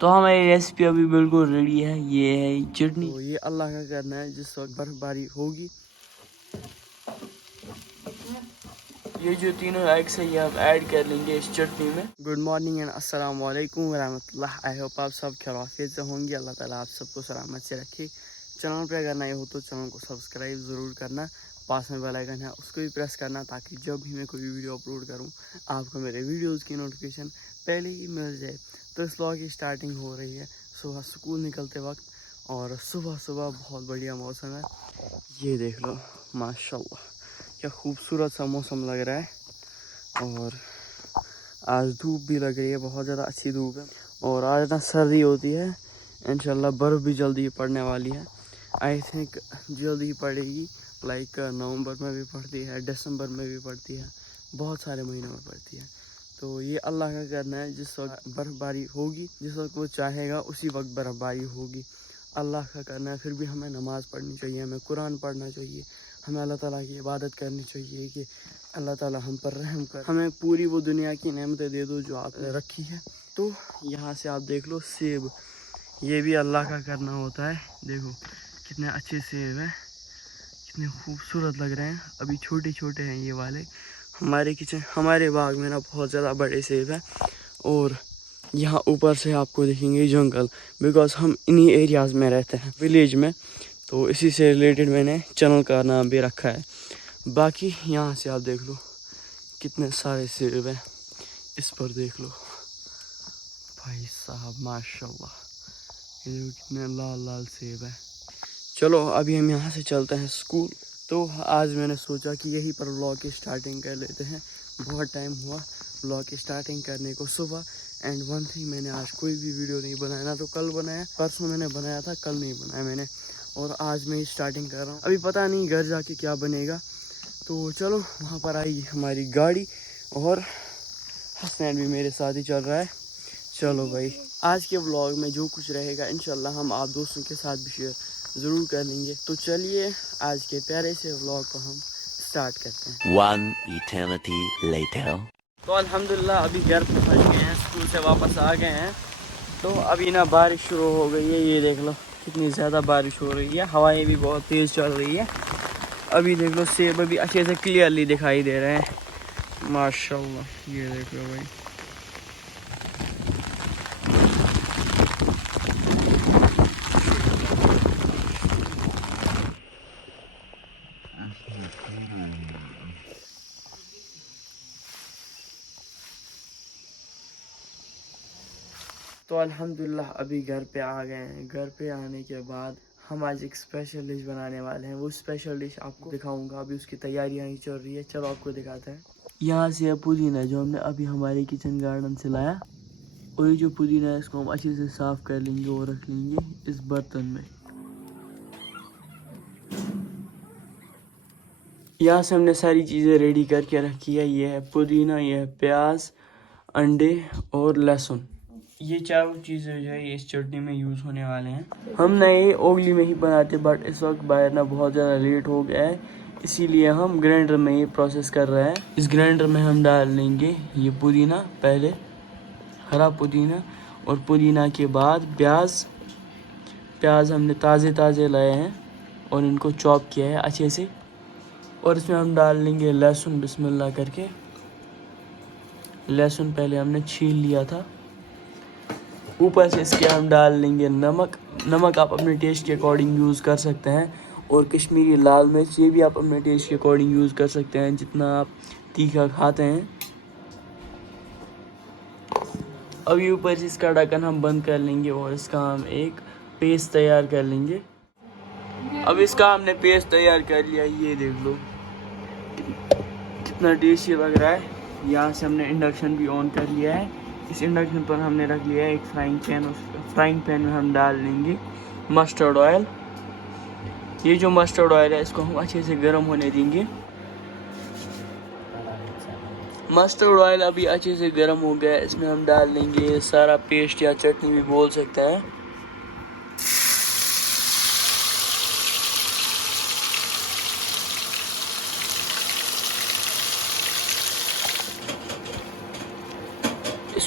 तो हमारी रेसिपी अभी बिल्कुल रेडी है। ये है चटनी। तो ये अल्लाह का करना है। जिस वक्त बर्फबारी होगी ये जो तीनों एग्स है ये आप ऐड कर लेंगे इस चटनी में। गुड मॉर्निंग एंड अस्सलाम वालेकुम रहमतुल्लाह। आई होप आप सब खैरियत से होंगे। अल्लाह ताला आप सबको सलामत से रखे। चैनल पे अगर नए हो तो चैनल को सब्सक्राइब ज़रूर करना। पास में बेल आइकन है उसको भी प्रेस करना ताकि जब भी मैं कोई वीडियो अपलोड करूं आपको मेरे वीडियोज़ की नोटिफिकेशन पहले ही मिल जाए। तो इस व्लॉग की स्टार्टिंग हो रही है सुबह स्कूल निकलते वक्त और सुबह सुबह बहुत बढ़िया मौसम है। ये देख लो माशाल्लाह क्या खूबसूरत सा मौसम लग रहा है। और आज धूप भी लग रही है, बहुत ज़्यादा अच्छी धूप है। और आज ना सर्दी होती है, इंशाल्लाह बर्फ़ भी जल्दी ही पड़ने वाली है। आई थिंक जल्दी ही पड़ेगी, लाइक नवंबर में भी पड़ती है, दिसंबर में भी पड़ती है, बहुत सारे महीनों में पड़ती है। तो ये अल्लाह का करना है। जिस वक्त बर्फ़बारी होगी, जिस वक्त वो चाहेगा उसी वक्त बर्फ़बारी होगी। अल्लाह का करना है। फिर भी हमें नमाज़ पढ़नी चाहिए, हमें कुरान पढ़ना चाहिए, हमें अल्लाह ताला की इबादत करनी चाहिए कि अल्लाह ताला हम पर रहम कर, हमें पूरी वो दुनिया की नेमतें दे दो जो आपने रखी है। तो यहाँ से आप देख लो सेब, ये भी अल्लाह का करना होता है। देखो कितने अच्छे सेब हैं, कितने खूबसूरत लग रहे हैं। अभी छोटे छोटे हैं ये वाले। हमारे बाग में ना बहुत ज़्यादा बड़े सेब हैं। और यहाँ ऊपर से आपको दिखेंगे जंगल, बिकॉज हम इन्हीं एरियाज़ में रहते हैं, विलेज में। तो इसी से रिलेटेड मैंने चैनल का नाम भी रखा है। बाकी यहाँ से आप देख लो कितने सारे सेब हैं। इस पर देख लो भाई साहब माशाल्लाह, ये देखो कितने लाल लाल सेब हैं। चलो अभी हम यहाँ से चलते हैं स्कूल। तो आज मैंने सोचा कि यहीं पर व्लॉग की स्टार्टिंग कर लेते हैं। बहुत टाइम हुआ व्लॉग की स्टार्टिंग करने को सुबह। एंड वन थिंग, मैंने आज कोई भी वीडियो नहीं बनाया, ना तो कल बनाया, परसों मैंने बनाया था, कल नहीं बनाया मैंने। और आज मैं स्टार्टिंग कर रहा हूँ। अभी पता नहीं घर जाके क्या बनेगा। तो चलो वहाँ पर आएगी हमारी गाड़ी और हसनैन भी मेरे साथ ही चल रहा है। चलो भाई, आज के व्लॉग में जो कुछ रहेगा इंशाल्लाह हम आप दोस्तों के साथ भी शेयर ज़रूर कर लेंगे। तो चलिए आज के प्यारे से व्लॉग को हम स्टार्ट करते हैं। One eternity later. तो अल्हम्दुलिल्लाह अभी घर पहुँच गए हैं, स्कूल से वापस आ गए हैं। तो अभी ना बारिश शुरू हो गई है। ये देख लो कितनी ज़्यादा बारिश हो रही है, हवाएं भी बहुत तेज़ चल रही है। अभी देख लो सेब अभी अच्छे से क्लियरली दिखाई दे रहे हैं माशाल्लाह। ये देख लो भाई, तो अल्हम्दुलिल्लाह अभी घर पे आ गए हैं। घर पे आने के बाद हम आज एक स्पेशल डिश बनाने वाले हैं। वो स्पेशल डिश आपको दिखाऊंगा। अभी उसकी तैयारियां ही चल रही है, चलो आपको दिखाते हैं। यहाँ से है पुदीना जो हमने अभी हमारे किचन गार्डन से लाया। और ये जो पुदीना है इसको हम अच्छे से साफ कर लेंगे और रख लेंगे इस बर्तन में। यहाँ से हमने सारी चीज़ें रेडी करके रखी है। ये है पुदीना, ये है प्याज, अंडे और लहसुन। ये चारों चीज़ें जो है ये इस चटनी में यूज़ होने वाले हैं। हम नए ओगली में ही बनाते, बट इस वक्त बाहर ना बहुत ज़्यादा लेट हो गया है, इसीलिए हम ग्राइंडर में ही प्रोसेस कर रहे हैं। इस ग्राइंडर में हम डाल लेंगे ये पुदीना, पहले हरा पुदीना, और पुदीना के बाद प्याज। प्याज हमने ताज़े ताज़े लाए हैं और इनको चॉप किया है अच्छे से। और इसमें हम डाल लेंगे लहसुन, बिस्मिल्लाह करके। लहसुन पहले हमने छील लिया था। ऊपर से इसके हम डाल लेंगे नमक। नमक आप अपने टेस्ट के अकॉर्डिंग यूज़ कर सकते हैं। और कश्मीरी लाल मिर्च, ये भी आप अपने टेस्ट के अकॉर्डिंग यूज़ कर सकते हैं, जितना आप तीखा खाते हैं। अभी ऊपर से इसका ढक्कन हम बंद कर लेंगे और इसका हम एक पेस्ट तैयार कर लेंगे। अब इसका हमने पेस्ट तैयार कर लिया, ये देख लो कितना टेस्टी लग रहा है। यहाँ से हमने इंडक्शन भी ऑन कर लिया है। इस इंडक्शन पर हमने रख लिया है एक फ्राइंग पैन। उस फ्राइंग पैन में हम डाल लेंगे मस्टर्ड ऑयल। ये जो मस्टर्ड ऑयल है इसको हम अच्छे से गर्म होने देंगे। मस्टर्ड ऑयल अभी अच्छे से गर्म हो गया है। इसमें हम डाल लेंगे सारा पेस्ट या चटनी भी बोल सकते हैं।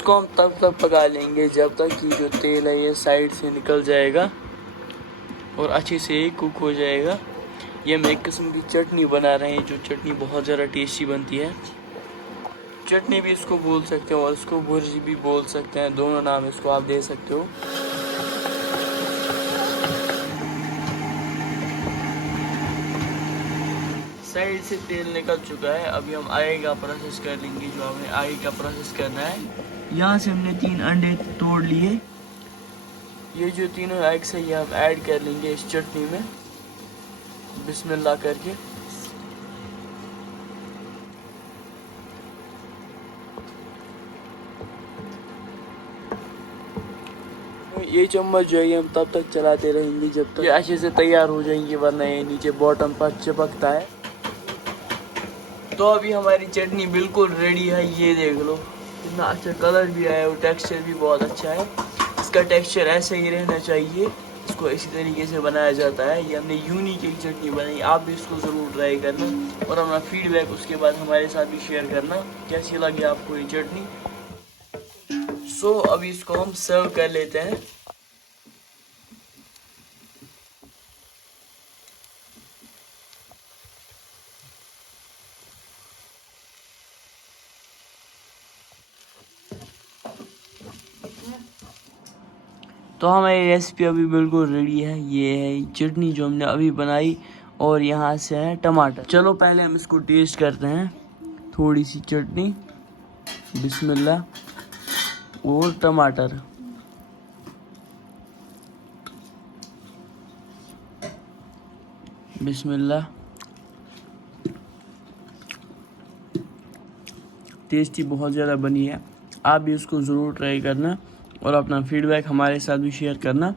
इसको हम तब तक पका लेंगे जब तक कि जो तेल है ये साइड से निकल जाएगा और अच्छे से कुक हो जाएगा। ये हम एक किस्म की चटनी बना रहे हैं, जो चटनी बहुत ज़्यादा टेस्टी बनती है। चटनी भी इसको बोल सकते हो और इसको भुर्जी भी बोल सकते हैं, दोनों नाम इसको आप दे सकते हो। साइड से तेल निकल चुका है, अभी हम आगे का प्रोसेस कर लेंगे। जो हमें आगे का प्रोसेस करना है, यहाँ से हमने 3 अंडे तोड़ लिए। ये जो तीनों एग्स है ये हम ऐड कर लेंगे इस चटनी में बिस्मिल्लाह करके। ये चम्मच जो है हम तब तक चलाते रहेंगे जब तक ये अच्छे से तैयार हो जाएंगे, वरना ये नीचे बॉटम पर चिपकता है। तो अभी हमारी चटनी बिल्कुल रेडी है, ये देख लो कितना अच्छा कलर भी आया और टेक्सचर भी बहुत अच्छा है। इसका टेक्सचर ऐसे ही रहना चाहिए, इसको इसी तरीके से बनाया जाता है। ये हमने यूनिक एक चटनी बनाई, आप भी इसको ज़रूर ट्राई करना और अपना फीडबैक उसके बाद हमारे साथ भी शेयर करना कैसी लगी आपको ये चटनी। सो अभी इसको हम सर्व कर लेते हैं। तो हमारी रेसिपी अभी बिल्कुल रेडी है। ये है चटनी जो हमने अभी बनाई और यहाँ से है टमाटर। चलो पहले हम इसको टेस्ट करते हैं। थोड़ी सी चटनी, बिस्मिल्लाह, और टमाटर। बिस्मिल्लाह। टेस्टी बहुत ज़्यादा बनी है, आप भी इसको ज़रूर ट्राई करना और अपना फीडबैक हमारे साथ भी शेयर करना।